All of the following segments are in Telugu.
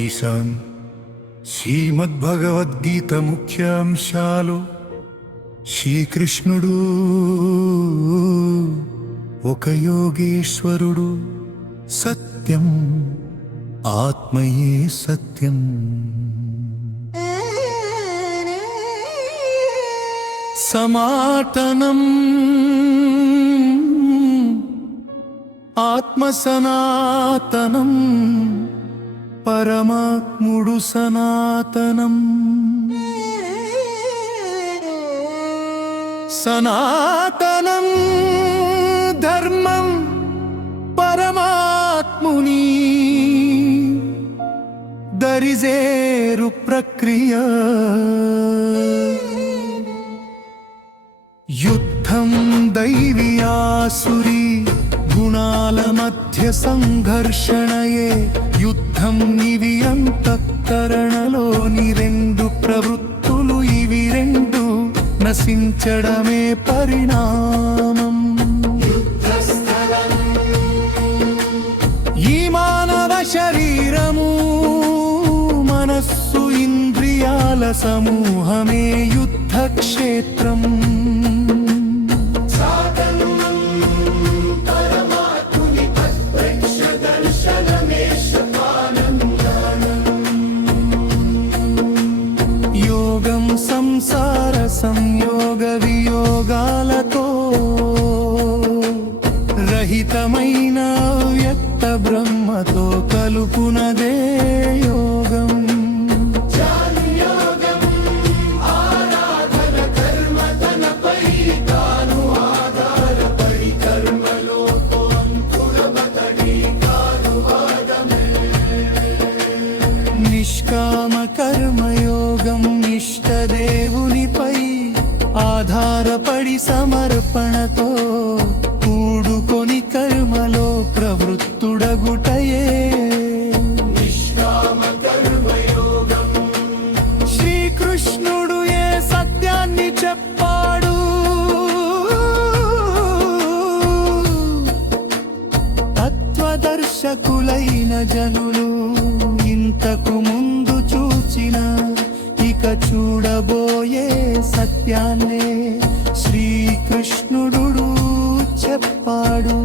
ఈశాన్ శ్రీమద్భగవద్గీత ముఖ్యాంశాలు. శ్రీకృష్ణుడు ఒక యోగేశ్వరుడు, సత్యం ఆత్మయే సత్యం. సమాతనం ఆత్మ సనాతనం, పరమాత్ముడు సనాతనం. సనాతనం ధర్మం పరమాత్ముని దరిజేరు ప్రక్రియ. యుద్ధం దైవీయాసురీ గుణాల మధ్య సంఘర్షణయే. యుద్ధం ఇవి అంతఃకరణలోని రెండు ప్రవృత్తులు, ఇవి రెండు నశించడమే పరిణామం. ఈ మానవ శరీరము మనస్సు ఇంద్రియాల సమూహమే యుద్ధక్షేత్రం. యోగం సంసార సంయోగ వియోగాలతో రహితమైన వ్యక్త బ్రహ్మతో కలుపునదే యోగం. నిష్కామ కర్మయోగం ఇష్టదేవునిపై ఆధారపడి సమర్పణతో కూడుకొని కర్మలో ప్రవృత్తుడగుటయే నిష్కామ కర్మయోగం. శ్రీకృష్ణుడు ఏ సత్యాన్ని చెప్పాడు? తత్వదర్శకులైన జనులు ఇంతకు ముందు చూచిన, ఇక చూడబోయే సత్యాన్నే శ్రీకృష్ణుడు చెప్పాడు.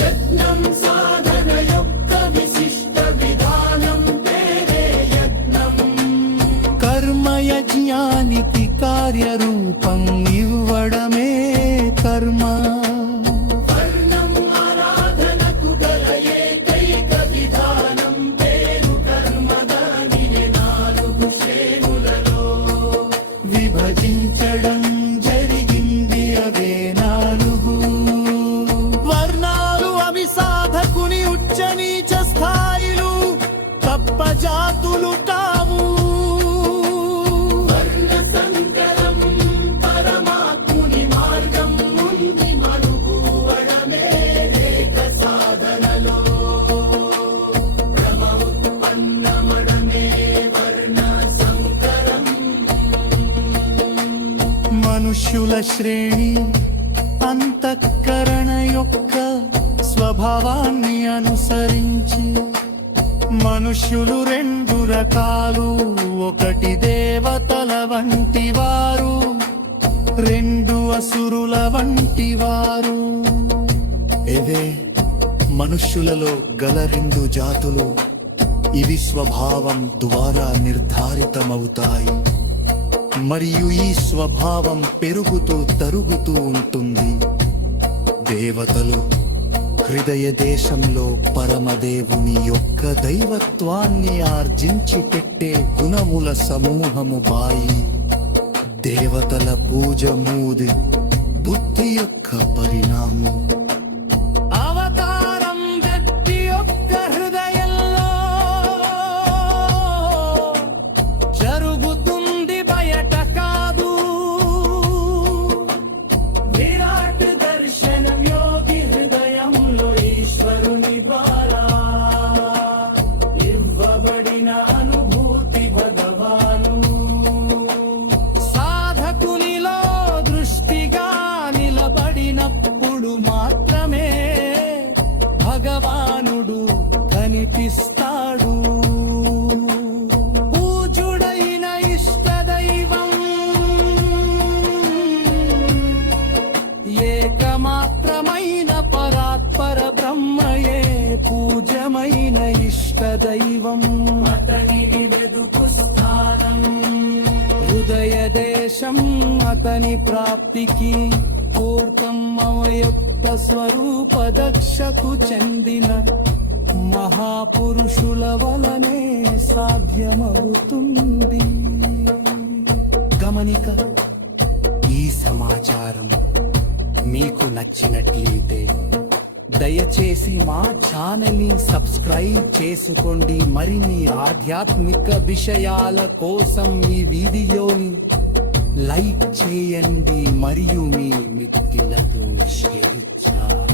యజ్ఞం సాధన యొక్క విశిష్ట విధానం పేరే యజ్ఞం. కర్మయజ్ఞానికి కార్యరూపం ఇవ్వడమే కర్మ. విభజించడం జరిగింది అవే నాలుగు వర్ణాలు. అవి సాధకుని ఉచ్చ నీచ స్థాయిలు, తప్ప జాతులు కావు. వర్ణ సంకరం పరమాత్ముని మార్గం ముందు మనుగూడమే రేఖ సాధనలో. భ్రమ ఉత్పన్నమడమే వర్ణ సంకరం. మనుష్యుల శ్రేణి అంతఃకరణ యొక్క స్వభావాన్ని అనుసరించి మనుష్యులు రెండు రకాలు. ఒకటి దేవతల వంటి వారు, రెండు అసురుల వంటి వారు. ఇవే మనుష్యులలో గల రెండు జాతులు. ఇవి స్వభావం ద్వారా నిర్ధారితమవుతాయి, మరియు ఈ స్వభావం పెరుగుతూ తరుగుతూ ఉంటుంది. దేవతలు హృదయ దేశంలో పరమదేవుని యొక్క దైవత్వాన్ని ఆర్జించి పెట్టే గుణముల సమూహము బాయి. దేవతల పూజ మూది బుద్ధి యొక్క పరిణామం. అవతారం వ్యక్తి యొక్క హృదయంలో జరుగుతుంది, బయట కాదు. విరాట్ దర్శనం యోగి హృదయంలో ఈశ్వరుని ద్వారా ఇవ్వబడిన అనుభూతి భగవాను. సాధకునిలో దృష్టిగా నిలబడినప్పుడు మాత్రమే భగవానుడు కనిపిస్తాడు. ఉపదేశం అతని ప్రాప్తికి పూర్తమ్మవ యొక్క స్వరూప దక్షకు చెందిన మహాపురుషుల వలనే సాధ్యమవుతుంది. గమనిక, ఈ సమాచారం మీకు నచ్చినట్లయితే దయచేసి మా ఛానల్ ని సబ్స్క్రైబ్ చేసుకోండి. మరిన్ని ఆధ్యాత్మిక విషయాల కోసం ఈ వీడియోని లైక్ చేయండి మరియు మీ మిత్రులతో షేర్ చేయండి.